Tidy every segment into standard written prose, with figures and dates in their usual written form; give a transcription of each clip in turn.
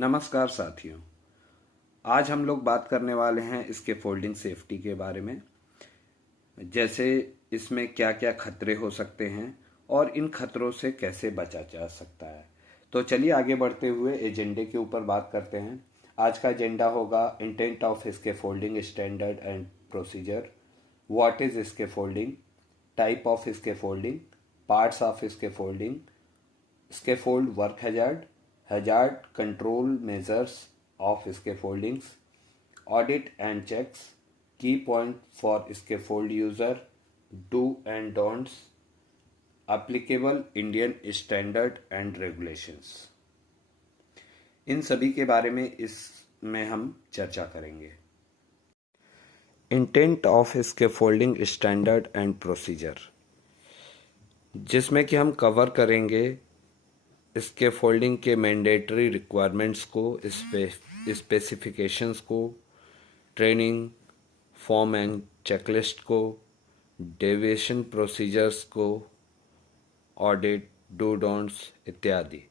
नमस्कार साथियों। आज हम लोग बात करने वाले हैं इसके फोल्डिंग सेफ्टी के बारे में। जैसे इसमें क्या क्या खतरे हो सकते हैं और इन खतरों से कैसे बचा जा सकता है। तो चलिए आगे बढ़ते हुए एजेंडे के ऊपर बात करते हैं। आज का एजेंडा होगा intent of scaffolding standard and procedure, what is scaffolding, type of scaffolding, parts of scaffolding, scaffold work hazard, hazard control measures of scaffoldings, audit and checks, key point for scaffold user, do and don'ts, applicable Indian standard and regulations. इन सभी के बारे में इसमें हम चर्चा करेंगे। Intent of scaffolding standard and procedure, जिसमें कि हम कवर करेंगे इसके फोल्डिंग के मैंडेटरी रिक्वायरमेंट्स को, स्पेसिफिकेशंस को, ट्रेनिंग फॉर्म एंड चेकलिस्ट को, डेविएशन प्रोसीजर्स को, ऑडिट, डू डोंट्स इत्यादि।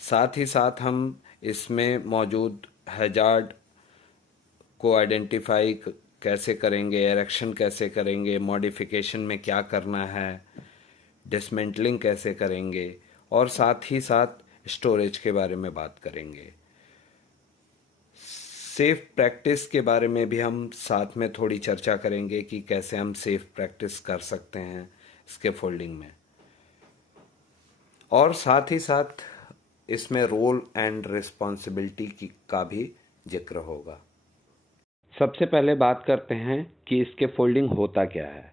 साथ ही साथ हम इसमें मौजूद हैजार्ड को आइडेंटिफाई कैसे करेंगे, एरेक्शन कैसे करेंगे, मॉडिफिकेशन में क्या करना है, डिसमेंटलिंग कैसे करेंगे और साथ ही साथ स्टोरेज के बारे में बात करेंगे। सेफ प्रैक्टिस के बारे में भी हम साथ में थोड़ी चर्चा करेंगे कि कैसे हम सेफ प्रैक्टिस कर सकते हैं इसके फोल्डिंग में, और साथ ही साथ इसमें रोल एंड रिस्पॉन्सिबिलिटी का भी जिक्र होगा। सबसे पहले बात करते हैं कि इसके फोल्डिंग होता क्या है।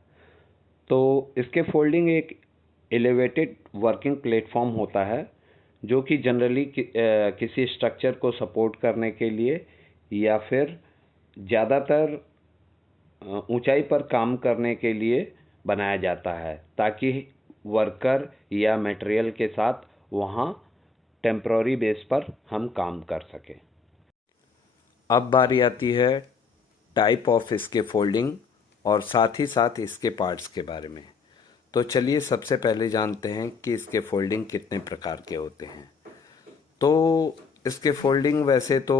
तो इसके फोल्डिंग एक एलिवेटेड वर्किंग प्लेटफॉर्म होता है जो कि जनरली किसी स्ट्रक्चर को सपोर्ट करने के लिए या फिर ज़्यादातर ऊंचाई पर काम करने के लिए बनाया जाता है, ताकि वर्कर या मटेरियल के साथ वहाँ टेम्पररी बेस पर हम काम कर सकें। अब बारी आती है टाइप ऑफ इसके फोल्डिंग और साथ ही साथ इसके पार्ट्स के बारे में। तो चलिए सबसे पहले जानते हैं कि इसके फोल्डिंग कितने प्रकार के होते हैं। तो इसके फोल्डिंग वैसे तो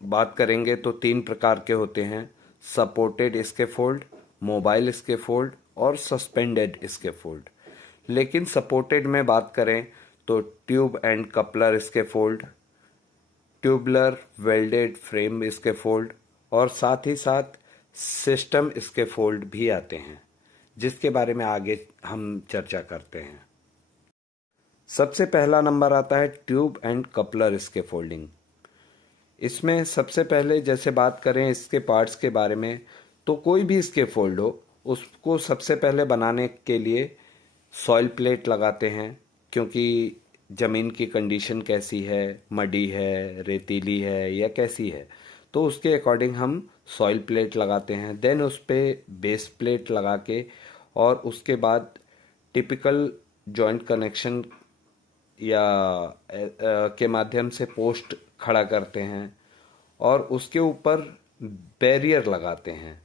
बात करेंगे तो 3 प्रकार के होते हैं: सपोर्टेड स्कैफोल्ड, मोबाइल स्कैफोल्ड और सस्पेंडेड स्कैफोल्ड। लेकिन सपोर्टेड में बात करें तो tube and coupler scaffold, tubular welded frame scaffold और साथ ही साथ सिस्टम स्कैफोल्ड भी आते हैं, जिसके बारे में आगे हम चर्चा करते हैं। सबसे पहला नंबर आता है ट्यूब एंड कपलर स्कैफोल्डिंग। इसमें सबसे पहले जैसे बात करें इसके पार्ट्स के बारे में, तो कोई भी स्कैफोल्ड हो उसको सबसे पहले बनाने के लिए सॉइल प्लेट लगाते हैं, क्योंकि ज़मीन की कंडीशन कैसी है, मडी है, रेतीली है या कैसी है, तो उसके अकॉर्डिंग हम सॉइल प्लेट लगाते हैं। देन उस पर बेस प्लेट लगा के और उसके बाद टिपिकल जॉइंट कनेक्शन या के माध्यम से पोस्ट खड़ा करते हैं और उसके ऊपर बैरियर लगाते हैं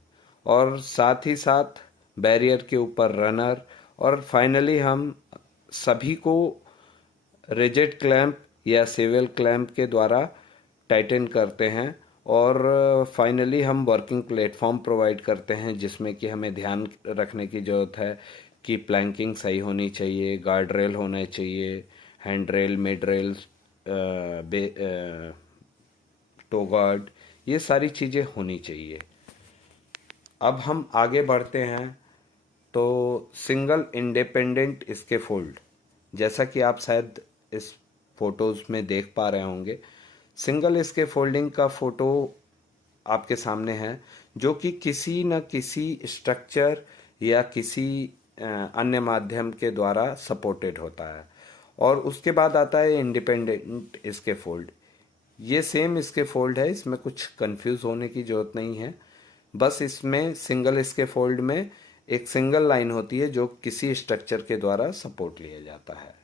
और साथ ही साथ बैरियर के ऊपर रनर, और फाइनली हम सभी को रिजिड क्लैंप या सेवल क्लैंप के द्वारा टाइटन करते हैं और फाइनली हम वर्किंग प्लेटफॉर्म प्रोवाइड करते हैं, जिसमें कि हमें ध्यान रखने की ज़रूरत है कि प्लैंकिंग सही होनी चाहिए, गार्ड रेल होने चाहिए, hand rail, mid rail, toe guard, ये सारी चीज़ें होनी चाहिए। अब हम आगे बढ़ते हैं तो सिंगल इंडिपेंडेंट स्कैफोल्ड, जैसा कि आप शायद इस फोटोज़ में देख पा रहे होंगे, सिंगल स्कैफोल्डिंग का फोटो आपके सामने है, जो कि किसी न किसी स्ट्रक्चर या किसी अन्य माध्यम के द्वारा सपोर्टेड होता है। और उसके बाद आता है इंडिपेंडेंट स्कैफोल्ड। ये सेम स्कैफोल्ड है, इसमें कुछ कंफ्यूज होने की जरूरत नहीं है। बस इसमें सिंगल स्कैफोल्ड में एक सिंगल लाइन होती है जो किसी स्ट्रक्चर के द्वारा सपोर्ट लिया जाता है।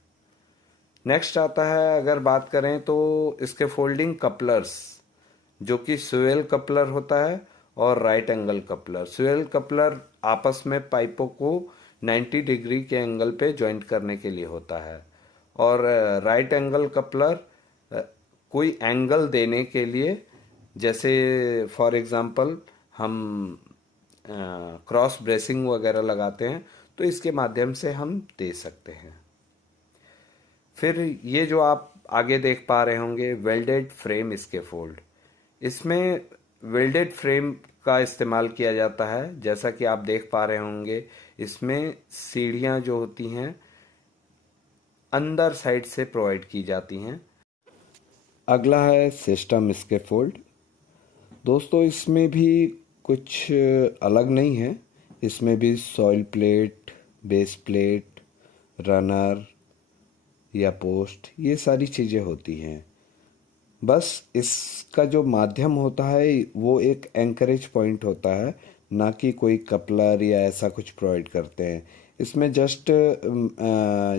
नेक्स्ट आता है, अगर बात करें तो स्कैफोल्डिंग कपलर्स, जो कि स्वेल कपलर होता है और right angle coupler. Swell coupler आपस में पाइपों को 90 डिग्री के एंगल पे ज्वाइंट करने के लिए होता है और राइट एंगल कपलर कोई एंगल देने के लिए, जैसे फॉर एग्जांपल हम क्रॉस ब्रेसिंग वगैरह लगाते हैं तो इसके माध्यम से हम दे सकते हैं। फिर ये जो आप आगे देख पा रहे होंगे वेल्डेड फ्रेम स्कैफोल्ड, इसमें वेल्डेड फ्रेम का इस्तेमाल किया जाता है। जैसा कि आप देख पा रहे होंगे इसमें सीढ़ियाँ जो होती हैं अंदर साइड से प्रोवाइड की जाती हैं। अगला है सिस्टम स्कैफोल्ड। दोस्तों इसमें भी कुछ अलग नहीं है, इसमें भी soil plate, base plate, runner या पोस्ट, ये सारी चीज़ें होती हैं। बस इसका जो माध्यम होता है वो एक एंकरेज पॉइंट होता है, ना कि कोई कपलर या ऐसा कुछ प्रोवाइड करते हैं। इसमें जस्ट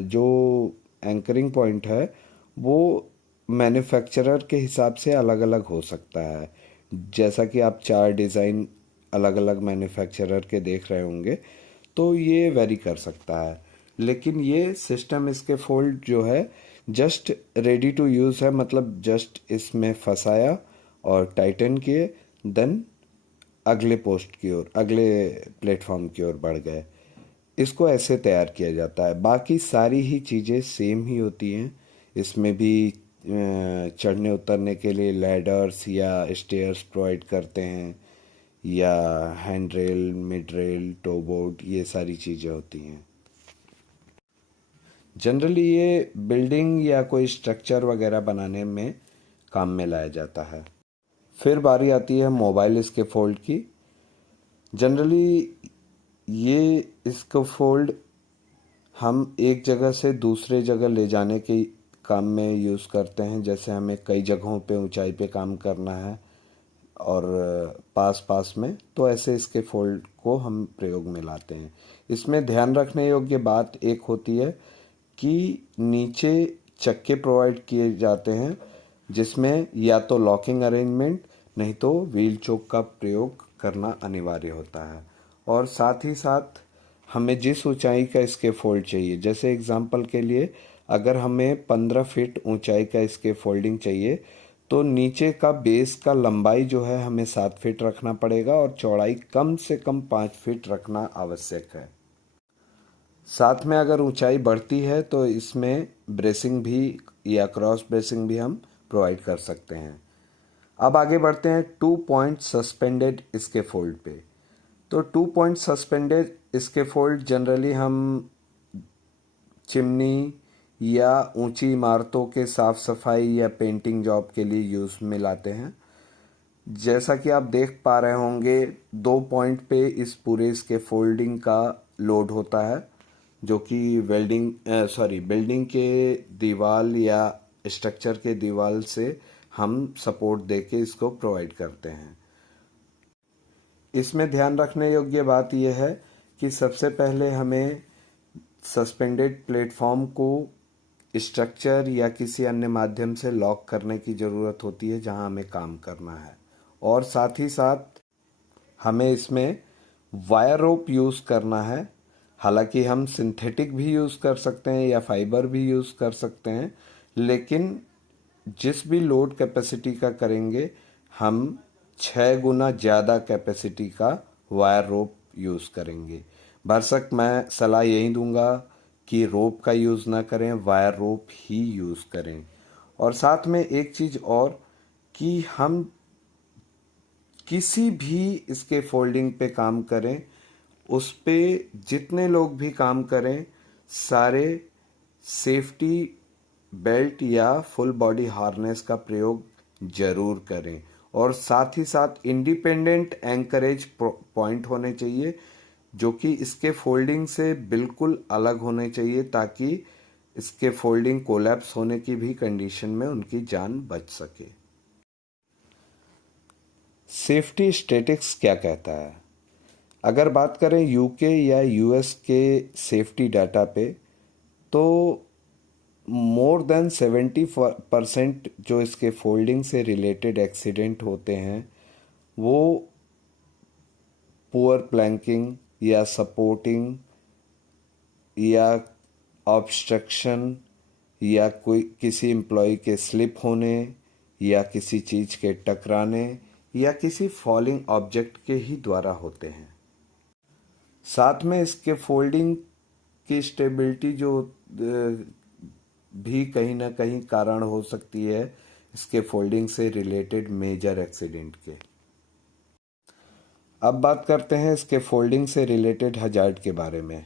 जो एंकरिंग पॉइंट है वो मैन्युफैक्चरर के हिसाब से अलग अलग हो सकता है। जैसा कि आप 4 डिज़ाइन अलग अलग मैन्युफैक्चरर के देख रहे होंगे तो ये वेरी कर सकता है, लेकिन ये सिस्टम इसके फोल्ड जो है जस्ट रेडी टू यूज़ है, मतलब जस्ट इसमें फंसाया और टाइटन किए, देन अगले पोस्ट की ओर, अगले प्लेटफॉर्म की ओर बढ़ गए। इसको ऐसे तैयार किया जाता है। बाकी सारी ही चीज़ें सेम ही होती हैं। इसमें भी चढ़ने उतरने के लिए लैडर्स या स्टेयर्स प्रोवाइड करते हैं, या hand rail, mid rail, toe board, ये सारी चीज़ें होती हैं। जनरली ये बिल्डिंग या कोई स्ट्रक्चर वगैरह बनाने में काम में लाया जाता है। फिर बारी आती है मोबाइल स्कैफोल्ड की। जनरली ये स्कैफोल्ड हम एक जगह से दूसरे जगह ले जाने के काम में यूज़ करते हैं। जैसे हमें कई जगहों पे ऊंचाई पे काम करना है और पास पास में, तो ऐसे स्कैफोल्ड को हम प्रयोग में लाते हैं। इसमें ध्यान रखने योग्य बात एक होती है कि नीचे चक्के प्रोवाइड किए जाते हैं, जिसमें या तो लॉकिंग अरेंजमेंट नहीं तो व्हील चोक का प्रयोग करना अनिवार्य होता है। और साथ ही साथ हमें जिस ऊंचाई का स्कैफोल्ड चाहिए, जैसे एग्जांपल के लिए अगर हमें 15 फीट ऊंचाई का स्कैफोल्डिंग चाहिए तो नीचे का बेस का लंबाई जो है हमें 7 फीट रखना पड़ेगा और चौड़ाई कम से कम 5 फीट रखना आवश्यक है। साथ में अगर ऊंचाई बढ़ती है तो इसमें ब्रेसिंग भी या क्रॉस ब्रेसिंग भी हम प्रोवाइड कर सकते हैं। अब आगे बढ़ते हैं 2 पॉइंट सस्पेंडेड स्कैफोल्ड पे। तो 2 पॉइंट सस्पेंडेड स्कैफोल्ड जनरली हम चिमनी या ऊंची इमारतों के साफ सफाई या पेंटिंग जॉब के लिए यूज़ में लाते हैं। जैसा कि आप देख पा रहे होंगे 2 पॉइंट पे इस पूरे स्कैफोल्डिंग का लोड होता है, जो कि बिल्डिंग के दीवार या स्ट्रक्चर के दीवार से हम सपोर्ट देके इसको प्रोवाइड करते हैं। इसमें ध्यान रखने योग्य बात यह है कि सबसे पहले हमें सस्पेंडेड प्लेटफॉर्म को स्ट्रक्चर या किसी अन्य माध्यम से लॉक करने की ज़रूरत होती है जहां हमें काम करना है, और साथ ही साथ हमें इसमें वायर रोप यूज़ करना है। हालांकि हम सिंथेटिक भी यूज़ कर सकते हैं या फाइबर भी यूज़ कर सकते हैं, लेकिन जिस भी लोड कैपेसिटी का करेंगे हम 6 गुना ज़्यादा कैपेसिटी का वायर रोप यूज़ करेंगे। भरसक मैं सलाह यही दूंगा कि रोप का यूज़ ना करें, वायर रोप ही यूज़ करें। और साथ में एक चीज़ और कि हम किसी भी इसके फोल्डिंग पे काम करें, उस पे जितने लोग भी काम करें सारे सेफ्टी बेल्ट या फुल बॉडी हार्नेस का प्रयोग जरूर करें। और साथ ही साथ इंडिपेंडेंट एंकरेज पॉइंट होने चाहिए जो कि इसके फोल्डिंग से बिल्कुल अलग होने चाहिए, ताकि इसके फोल्डिंग कोलैप्स होने की भी कंडीशन में उनकी जान बच सके। सेफ्टी स्टैटिक्स क्या कहता है? अगर बात करें यूके या यूएस के सेफ्टी डाटा पे, तो मोर देन 70% जो इसके फोल्डिंग से रिलेटेड एक्सीडेंट होते हैं वो पुअर प्लैंकिंग या सपोर्टिंग या ऑब्स्ट्रक्शन या कोई किसी एम्प्लॉय के स्लिप होने या किसी चीज़ के टकराने या किसी फॉलिंग ऑब्जेक्ट के ही द्वारा होते हैं। साथ में इसके फोल्डिंग की स्टेबिलिटी जो भी कहीं ना कहीं कारण हो सकती है इसके फोल्डिंग से रिलेटेड मेजर एक्सीडेंट के। अब बात करते हैं इसके फोल्डिंग से रिलेटेड हजार्ड के बारे में।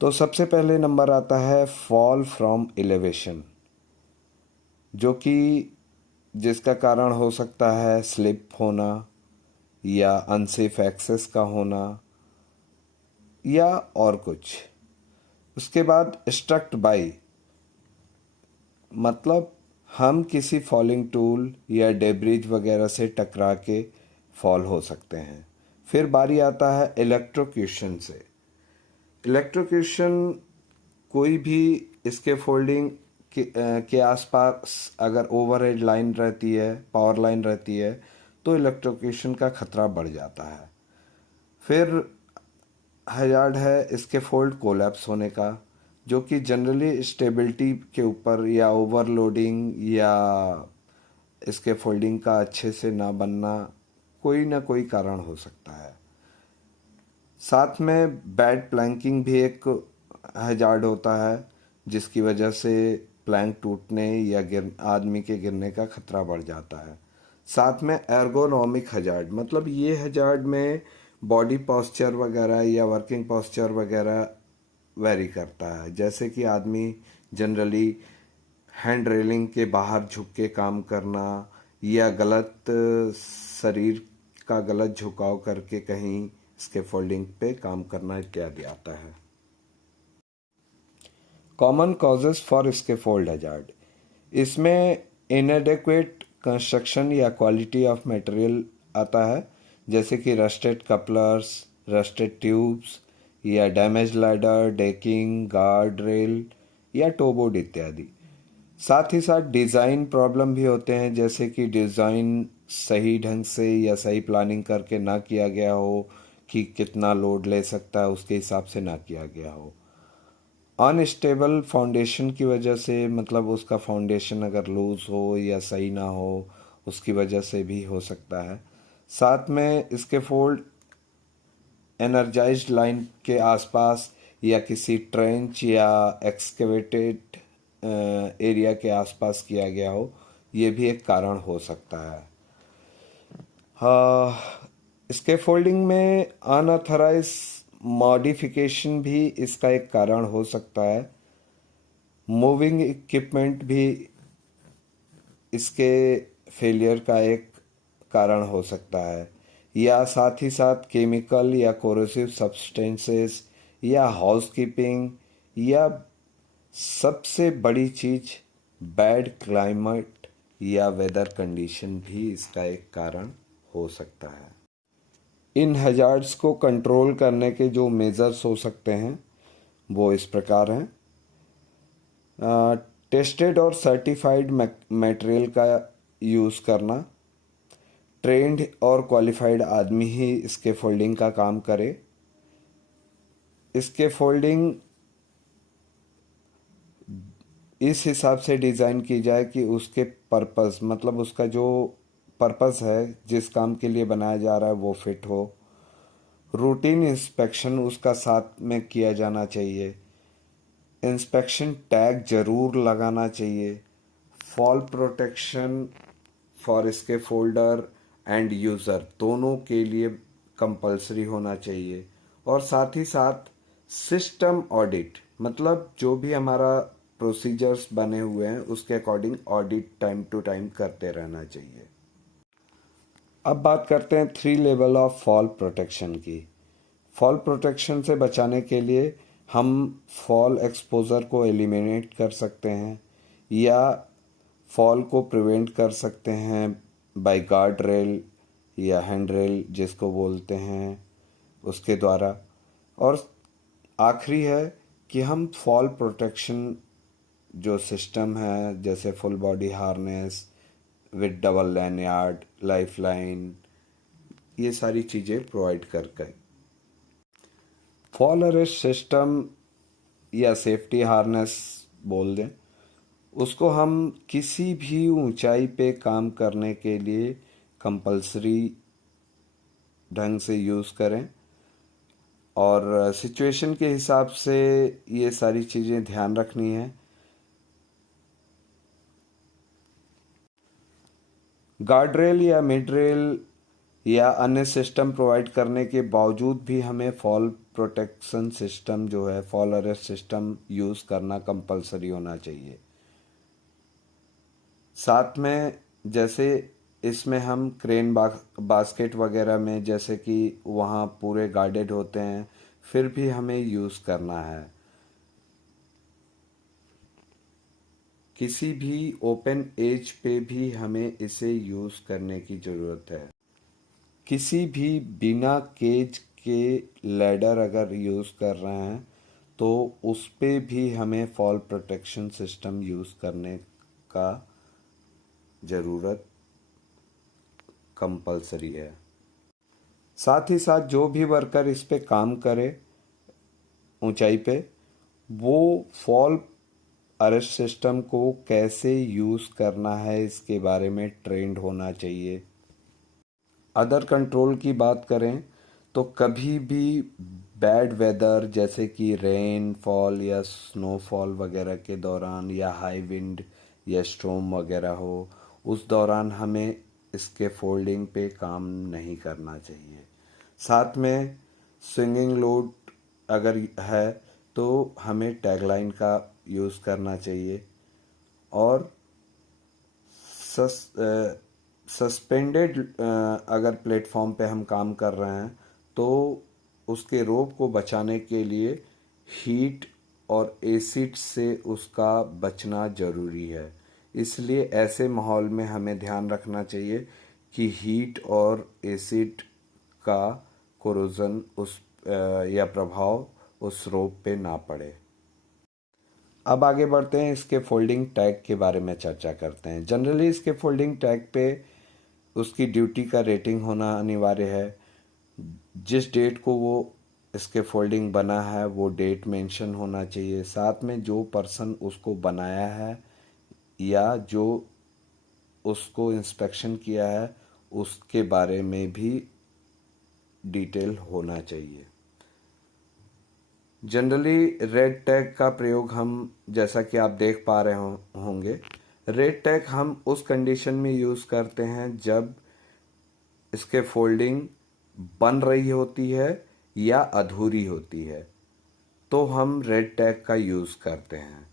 तो सबसे पहले नंबर आता है फॉल फ्रॉम एलिवेशन, जो कि जिसका कारण हो सकता है स्लिप होना या अनसेफ एक्सेस का होना या और कुछ। उसके बाद स्ट्रक्ट बाई, मतलब हम किसी फॉलिंग टूल या डेब्रिज वगैरह से टकरा के फॉल हो सकते हैं। फिर बारी आता है इलेक्ट्रोक्यूशन से। इलेक्ट्रोक्यूशन कोई भी इसके फोल्डिंग के आसपास अगर ओवरहेड लाइन रहती है, पावर लाइन रहती है, तो इलेक्ट्रोक्यूशन का खतरा बढ़ जाता है। फिर हजार्ड है इसके फोल्ड कोलैप्स होने का, जो कि जनरली स्टेबिलिटी के ऊपर या ओवरलोडिंग या इसके फोल्डिंग का अच्छे से ना बनना कोई ना कोई कारण हो सकता है। साथ में बैड प्लैंकिंग भी एक हजार्ड होता है, जिसकी वजह से प्लैंक टूटने या आदमी के गिरने का खतरा बढ़ जाता है। साथ में एर्गोनॉमिक हजार्ड, मतलब ये हजार्ड में बॉडी पोस्चर वगैरह या वर्किंग पोस्चर वगैरह वेरी करता है। जैसे कि आदमी जनरली हैंड रेलिंग के बाहर झुक के काम करना या गलत शरीर का गलत झुकाव करके कहीं इसके फोल्डिंग पे काम करना इत्यादि आता है। कॉमन कॉजेस फॉर इसके फोल्ड हजार्ड, इसमें इनएडेक्वेट कंस्ट्रक्शन या क्वालिटी ऑफ मटेरियल आता है, जैसे कि रस्टेड कपलर्स, रस्टेड ट्यूब्स या damage ladder, decking, guard rail या टोबोर्ड इत्यादि। साथ ही साथ डिज़ाइन प्रॉब्लम भी होते हैं, जैसे कि डिज़ाइन सही ढंग से या सही प्लानिंग करके ना किया गया हो कि कितना लोड ले सकता है उसके हिसाब से ना किया गया हो। अनस्टेबल फाउंडेशन की वजह से, मतलब उसका फाउंडेशन अगर लूज हो या सही ना हो उसकी वजह से भी हो सकता है। साथ में इसके फोल्ड एनर्जाइज्ड लाइन के आसपास या किसी ट्रेंच या एक्सकेवेटेड एरिया के आसपास किया गया हो, ये भी एक कारण हो सकता है। इसके फोल्डिंग में अनऑथराइज मॉडिफिकेशन भी इसका एक कारण हो सकता है। मूविंग इक्विपमेंट भी इसके फेलियर का एक कारण हो सकता है, या साथ ही साथ केमिकल या कोरोसिव सब्सटेंसेस या हाउसकीपिंग, या सबसे बड़ी चीज़ बैड क्लाइमेट या वेदर कंडीशन भी इसका एक कारण हो सकता है। इन हजार्ड्स को कंट्रोल करने के जो मेजर्स हो सकते हैं वो इस प्रकार हैं। टेस्टेड और सर्टिफाइड मटेरियल का यूज़ करना, ट्रेंड और क्वालिफाइड आदमी ही इसके फोल्डिंग का काम करे। इसके फोल्डिंग इस हिसाब से डिज़ाइन की जाए कि उसके पर्पस, मतलब उसका जो पर्पस है, जिस काम के लिए बनाया जा रहा है वो फिट हो। रूटीन इंस्पेक्शन उसका साथ में किया जाना चाहिए। इंस्पेक्शन टैग ज़रूर लगाना चाहिए। फॉल प्रोटेक्शन फॉर इसके फोल्डर एंड यूज़र दोनों के लिए कंपलसरी होना चाहिए। और साथ ही साथ सिस्टम ऑडिट, मतलब जो भी हमारा प्रोसीजर्स बने हुए हैं उसके according audit time to time करते रहना चाहिए। अब बात करते हैं 3 लेवल ऑफ फॉल प्रोटेक्शन की। फॉल प्रोटेक्शन से बचाने के लिए हम फॉल एक्सपोजर को एलिमिनेट कर सकते हैं या फॉल को प्रिवेंट कर सकते हैं बाय गार्ड रेल या हैंड रेल जिसको बोलते हैं, उसके द्वारा। और आखिरी है कि हम फॉल प्रोटेक्शन जो सिस्टम है, जैसे full body harness with double lanyard, life line, ये सारी चीज़ें प्रोवाइड करके फॉल अरेस्ट सिस्टम या सेफ्टी हार्नेस बोल दें, उसको हम किसी भी ऊंचाई पे काम करने के लिए कंपल्सरी ढंग से यूज़ करें और सिचुएशन के हिसाब से ये सारी चीज़ें ध्यान रखनी है। गार्ड रेल या मिड रेल या अन्य सिस्टम प्रोवाइड करने के बावजूद भी हमें फॉल प्रोटेक्शन सिस्टम जो है, फॉल अरेस्ट सिस्टम यूज़ करना कंपलसरी होना चाहिए। साथ में जैसे इसमें हम क्रेन बास्केट वगैरह में जैसे कि वहाँ पूरे गार्डेड होते हैं, फिर भी हमें यूज़ करना है। किसी भी ओपन एज पे भी हमें इसे यूज़ करने की ज़रूरत है। किसी भी बिना केज के लैडर अगर यूज़ कर रहे हैं तो उस पे भी हमें फॉल प्रोटेक्शन सिस्टम यूज़ करने का ज़रूरत कंपलसरी है। साथ ही साथ जो भी वर्कर इस पे काम करे ऊंचाई पे, वो फॉल अरेस्ट सिस्टम को कैसे यूज़ करना है इसके बारे में ट्रेंड होना चाहिए। अदर कंट्रोल की बात करें तो कभी भी बैड वेदर जैसे कि रेन फॉल या स्नोफॉल वगैरह के दौरान या हाई विंड या स्टॉर्म वगैरह हो, उस दौरान हमें इसके फोल्डिंग पे काम नहीं करना चाहिए। साथ में स्विंगिंग लोड अगर है तो हमें टैगलाइन का यूज़ करना चाहिए और सस्पेंडेड अगर प्लेटफॉर्म पे हम काम कर रहे हैं तो उसके रोप को बचाने के लिए हीट और एसिड से उसका बचना ज़रूरी है। इसलिए ऐसे माहौल में हमें ध्यान रखना चाहिए कि हीट और एसिड का कोरोजन या प्रभाव उस रोप पे ना पड़े। अब आगे बढ़ते हैं, इसके फोल्डिंग टैग के बारे में चर्चा करते हैं। जनरली इसके फोल्डिंग टैग पे उसकी ड्यूटी का रेटिंग होना अनिवार्य है। जिस डेट को वो इसके फोल्डिंग बना है वो डेट मेंशन होना चाहिए। साथ में जो पर्सन उसको बनाया है या जो उसको इंस्पेक्शन किया है उसके बारे में भी डिटेल होना चाहिए। जनरली रेड टैग का प्रयोग हम, जैसा कि आप देख पा रहे होंगे, रेड टैग हम उस कंडीशन में यूज़ करते हैं जब इसके फोल्डिंग बन रही होती है या अधूरी होती है, तो हम रेड टैग का यूज़ करते हैं।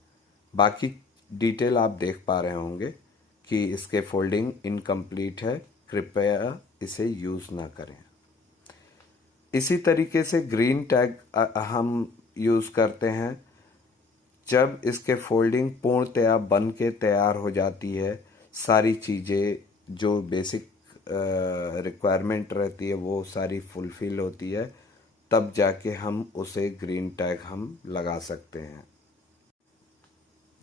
बाकी डिटेल आप देख पा रहे होंगे कि इसके फोल्डिंग इनकम्प्लीट है, कृपया इसे यूज़ ना करें। इसी तरीके से ग्रीन टैग हम यूज़ करते हैं जब इसके फोल्डिंग पूर्णतया बन के तैयार हो जाती है, सारी चीज़ें जो बेसिक रिक्वायरमेंट रहती है वो सारी फुलफिल होती है, तब जाके हम उसे ग्रीन टैग हम लगा सकते हैं।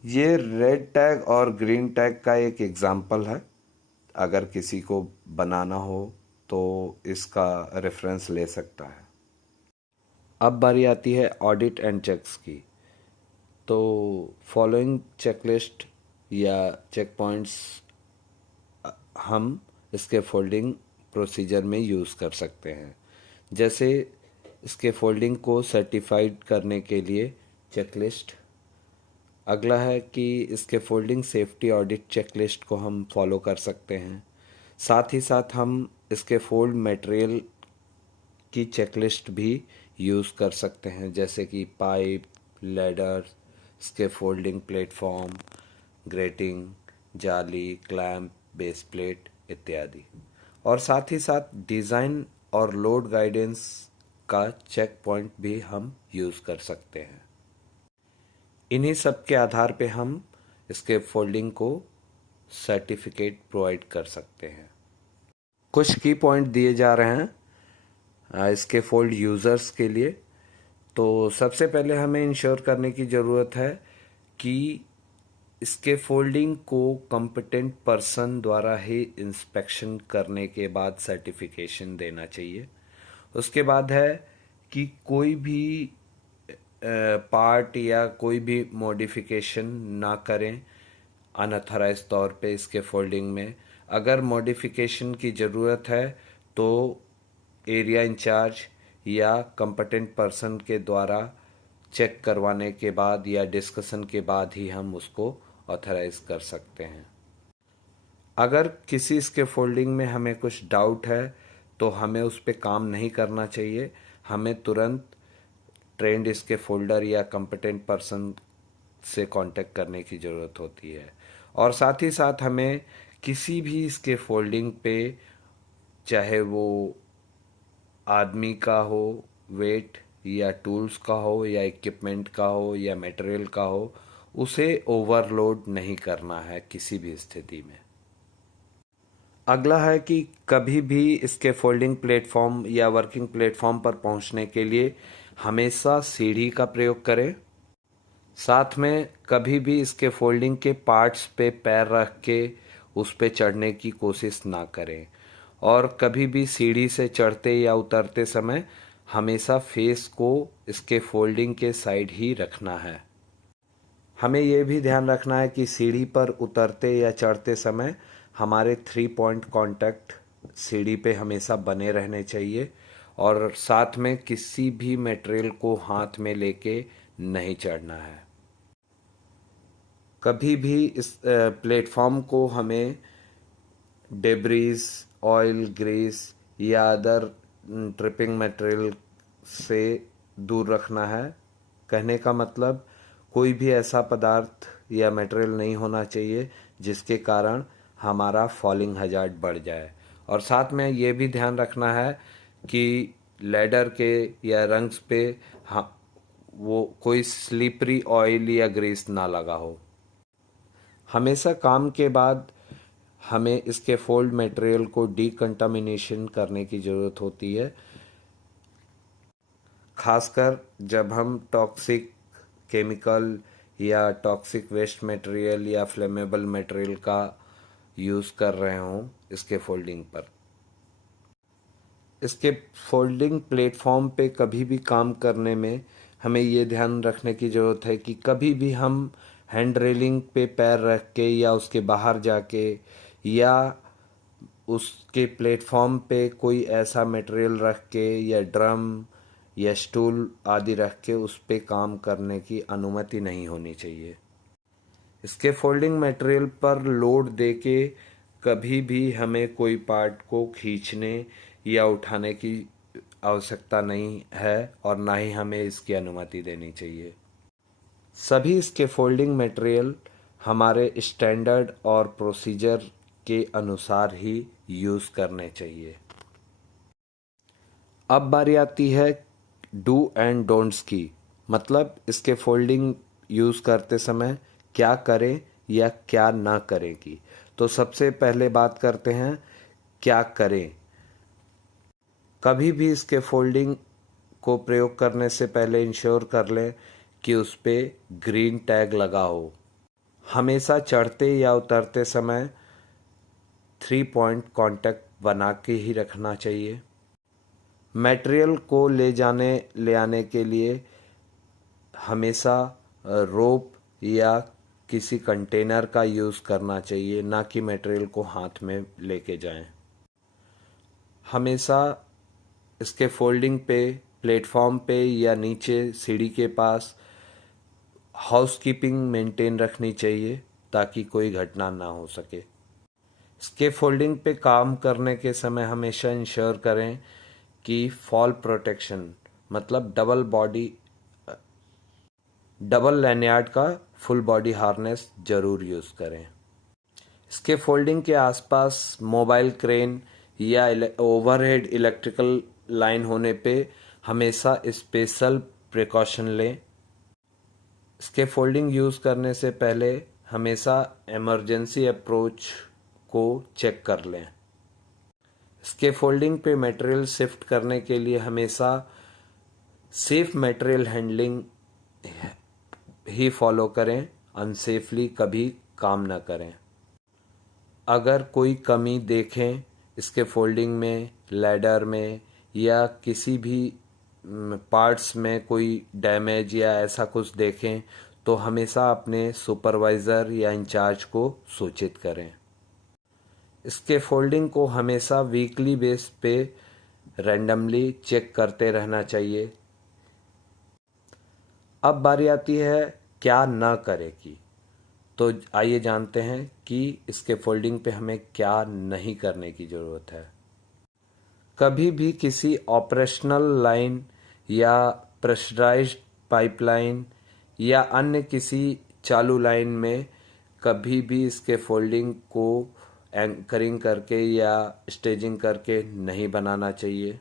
ये रेड टैग और ग्रीन टैग का एक एग्जाम्पल है। अगर किसी को बनाना हो तो इसका रेफरेंस ले सकता है। अब बारी आती है ऑडिट एंड चेक्स की। तो फॉलोइंग चेकलिस्ट या चेक पॉइंट्स हम इसके फोल्डिंग प्रोसीजर में यूज़ कर सकते हैं। जैसे इसके फोल्डिंग को सर्टिफाइड करने के लिए चेकलिस्ट। अगला है कि इसके फोल्डिंग सेफ्टी ऑडिट चेकलिस्ट को हम फॉलो कर सकते हैं। साथ ही साथ हम इसके फोल्ड मटेरियल की चेकलिस्ट भी यूज़ कर सकते हैं, जैसे कि पाइप, लैडर, इसके फोल्डिंग प्लेटफॉर्म, ग्रेटिंग, जाली, क्लैंप, बेस प्लेट इत्यादि। और साथ ही साथ डिज़ाइन और लोड गाइडेंस का चेक पॉइंट भी हम यूज़ कर सकते हैं। इन्हीं सब के आधार पे हम इसके फोल्डिंग को सर्टिफिकेट प्रोवाइड कर सकते हैं। कुछ की पॉइंट दिए जा रहे हैं इसके फोल्ड यूज़र्स के लिए। तो सबसे पहले हमें इंश्योर करने की ज़रूरत है कि इसके फोल्डिंग को कॉम्पिटेंट पर्सन द्वारा ही इंस्पेक्शन करने के बाद सर्टिफिकेशन देना चाहिए। उसके बाद है कि कोई भी पार्ट या कोई भी मॉडिफिकेशन ना करें अनऑथराइज तौर पे इसके फोल्डिंग में। अगर मॉडिफिकेशन की ज़रूरत है तो एरिया इंचार्ज या कंपटेंट पर्सन के द्वारा चेक करवाने के बाद या डिस्कशन के बाद ही हम उसको ऑथराइज कर सकते हैं। अगर किसी इसके फोल्डिंग में हमें कुछ डाउट है तो हमें उस पर काम नहीं करना चाहिए, हमें तुरंत ट्रेंड इसके फोल्डर या कंपटेंट पर्सन से कांटेक्ट करने की ज़रूरत होती है। और साथ ही साथ हमें किसी भी इसके फोल्डिंग पे, चाहे वो आदमी का हो, वेट या टूल्स का हो या इक्विपमेंट का हो या मटेरियल का हो, उसे ओवरलोड नहीं करना है किसी भी स्थिति में। अगला है कि कभी भी इसके फोल्डिंग प्लेटफॉर्म या वर्किंग प्लेटफॉर्म पर पहुंचने के लिए हमेशा सीढ़ी का प्रयोग करें। साथ में कभी भी इसके फोल्डिंग के पार्ट्स पे पैर रख के उस पे चढ़ने की कोशिश ना करें। और कभी भी सीढ़ी से चढ़ते या उतरते समय हमेशा फेस को इसके फोल्डिंग के साइड ही रखना है। हमें ये भी ध्यान रखना है कि सीढ़ी पर उतरते या चढ़ते समय हमारे 3 पॉइंट कांटेक्ट सीढ़ी पे हमेशा बने रहने चाहिए और साथ में किसी भी मटेरियल को हाथ में लेके नहीं चढ़ना है। कभी भी इस प्लेटफॉर्म को हमें डेब्रीज, ऑयल, ग्रीस या अदर ट्रिपिंग मटेरियल से दूर रखना है। कहने का मतलब कोई भी ऐसा पदार्थ या मटेरियल नहीं होना चाहिए जिसके कारण हमारा फॉलिंग हजार्ड बढ़ जाए। और साथ में ये भी ध्यान रखना है कि लैडर के या रंग्स पे वो कोई स्लिपरी ऑयल या ग्रीस ना लगा हो। हमेशा काम के बाद हमें इसके फोल्ड मटेरियल को डीकंटामिनेशन करने की ज़रूरत होती है, खासकर जब हम टॉक्सिक केमिकल या टॉक्सिक वेस्ट मटेरियल या फ्लेमेबल मटेरियल का यूज़ कर रहे हों इसके फोल्डिंग पर। इसके फोल्डिंग प्लेटफॉर्म पे कभी भी काम करने में हमें ये ध्यान रखने की ज़रूरत है कि कभी भी हम हैंड रेलिंग पे पैर रख के या उसके बाहर जाके या उसके प्लेटफॉर्म पे कोई ऐसा मटेरियल रख के या ड्रम या स्टूल आदि रख के उस पे काम करने की अनुमति नहीं होनी चाहिए। इसके फोल्डिंग मटेरियल पर लोड दे के कभी भी हमें कोई पार्ट को खींचने या उठाने की आवश्यकता नहीं है और ना ही हमें इसकी अनुमति देनी चाहिए। सभी इसके फोल्डिंग मटेरियल हमारे स्टैंडर्ड और प्रोसीजर के अनुसार ही यूज़ करने चाहिए। अब बारी आती है डू एंड डोंट्स की, मतलब इसके फोल्डिंग यूज़ करते समय क्या करें या क्या ना करें की। तो सबसे पहले बात करते हैं क्या करें। कभी भी इसके फोल्डिंग को प्रयोग करने से पहले इंश्योर कर लें कि उस पर ग्रीन टैग लगा हो। हमेशा चढ़ते या उतरते समय 3 पॉइंट कांटेक्ट बना के ही रखना चाहिए। मटेरियल को ले आने के लिए हमेशा रोप या किसी कंटेनर का यूज़ करना चाहिए, ना कि मटेरियल को हाथ में लेके जाएं। हमेशा इसके फोल्डिंग पे, प्लेटफॉर्म पे या नीचे सीढ़ी के पास हाउसकीपिंग मेंटेन रखनी चाहिए ताकि कोई घटना ना हो सके। इसके फोल्डिंग पे काम करने के समय हमेशा इंश्योर करें कि फॉल प्रोटेक्शन मतलब डबल लैनियार्ड का फुल बॉडी हार्नेस ज़रूर यूज़ करें। इसके फोल्डिंग के आसपास मोबाइल क्रेन या ओवरहेड इलेक्ट्रिकल लाइन होने पे हमेशा स्पेशल प्रिकॉशन लें। इसके फोल्डिंग यूज़ करने से पहले हमेशा इमरजेंसी अप्रोच को चेक कर लें। इसके फोल्डिंग पे मटेरियल शिफ्ट करने के लिए हमेशा सेफ मटेरियल हैंडलिंग ही फॉलो करें, अनसेफली कभी काम ना करें। अगर कोई कमी देखें इसके फोल्डिंग में, लैडर में या किसी भी पार्ट्स में कोई डैमेज या ऐसा कुछ देखें तो हमेशा अपने सुपरवाइज़र या इंचार्ज को सूचित करें। इसके फोल्डिंग को हमेशा वीकली बेस पे रैंडमली चेक करते रहना चाहिए। अब बारी आती है क्या न करें की। तो आइए जानते हैं कि इसके फोल्डिंग पे हमें क्या नहीं करने की ज़रूरत है। कभी भी किसी ऑपरेशनल लाइन या प्रेशराइज्ड पाइपलाइन या अन्य किसी चालू लाइन में कभी भी इसके फोल्डिंग को एंकरिंग करके या स्टेजिंग करके नहीं बनाना चाहिए।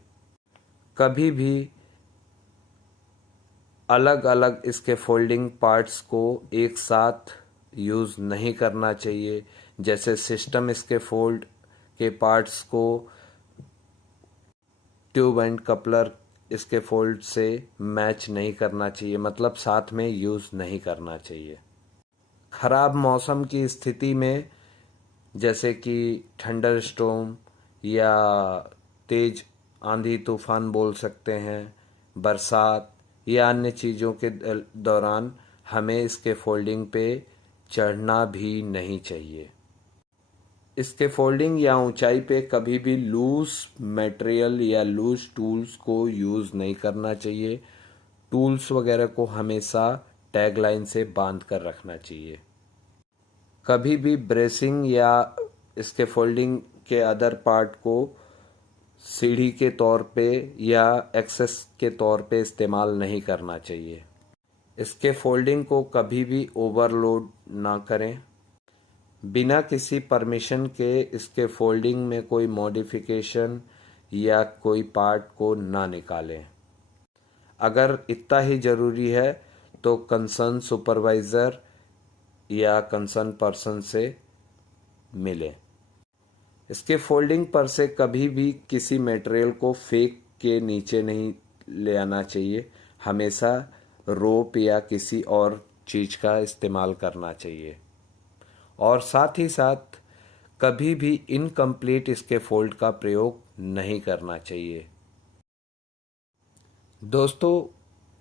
कभी भी अलग अलग इसके फोल्डिंग पार्ट्स को एक साथ यूज़ नहीं करना चाहिए। जैसे सिस्टम इसके फोल्ड के पार्ट्स को ट्यूब एंड कपलर इसके फोल्ड से मैच नहीं करना चाहिए, मतलब साथ में यूज़ नहीं करना चाहिए। ख़राब मौसम की स्थिति में जैसे कि थंडर स्टॉर्म या तेज आंधी तूफान बोल सकते हैं, बरसात या अन्य चीज़ों के दौरान हमें इसके फोल्डिंग पे चढ़ना भी नहीं चाहिए। इसके फोल्डिंग या ऊंचाई पे कभी भी लूज मटेरियल या लूज टूल्स को यूज़ नहीं करना चाहिए। टूल्स वगैरह को हमेशा टैग लाइन से बांध कर रखना चाहिए। कभी भी ब्रेसिंग या इसके फोल्डिंग के अदर पार्ट को सीढ़ी के तौर पे या एक्सेस के तौर पे इस्तेमाल नहीं करना चाहिए। इसके फोल्डिंग को कभी भी ओवरलोड ना करें। बिना किसी परमिशन के इसके फोल्डिंग में कोई मॉडिफिकेशन या कोई पार्ट को ना निकालें। अगर इतना ही ज़रूरी है तो कंसर्न सुपरवाइज़र या कंसर्न पर्सन से मिलें। इसके फोल्डिंग पर से कभी भी किसी मटेरियल को फेंक के नीचे नहीं ले आना चाहिए। हमेशा रोप या किसी और चीज़ का इस्तेमाल करना चाहिए। और साथ ही साथ कभी भी इनकम्प्लीट इसके फोल्ड का प्रयोग नहीं करना चाहिए। दोस्तों,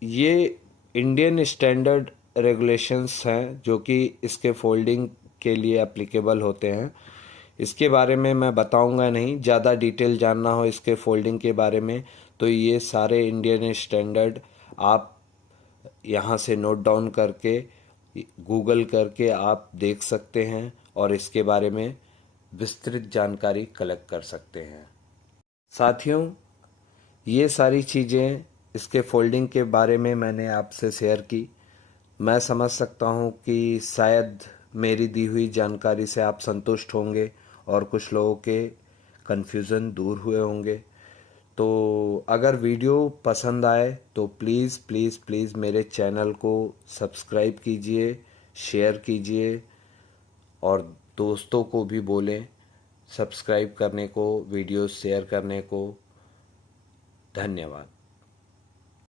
ये इंडियन स्टैंडर्ड रेगुलेशंस हैं जो कि इसके फोल्डिंग के लिए एप्लीकेबल होते हैं। इसके बारे में मैं बताऊंगा नहीं। ज़्यादा डिटेल जानना हो इसके फोल्डिंग के बारे में तो ये सारे इंडियन स्टैंडर्ड आप यहाँ से नोट डाउन करके गूगल करके आप देख सकते हैं और इसके बारे में विस्तृत जानकारी कलेक्ट कर सकते हैं। साथियों, ये सारी चीज़ें इसके फोल्डिंग के बारे में मैंने आपसे शेयर की। मैं समझ सकता हूँ कि शायद मेरी दी हुई जानकारी से आप संतुष्ट होंगे और कुछ लोगों के कन्फ्यूज़न दूर हुए होंगे। तो अगर वीडियो पसंद आए तो प्लीज़ प्लीज़ प्लीज़ मेरे चैनल को सब्सक्राइब कीजिए, शेयर कीजिए और दोस्तों को भी बोलें सब्सक्राइब करने को, वीडियो शेयर करने को। धन्यवाद।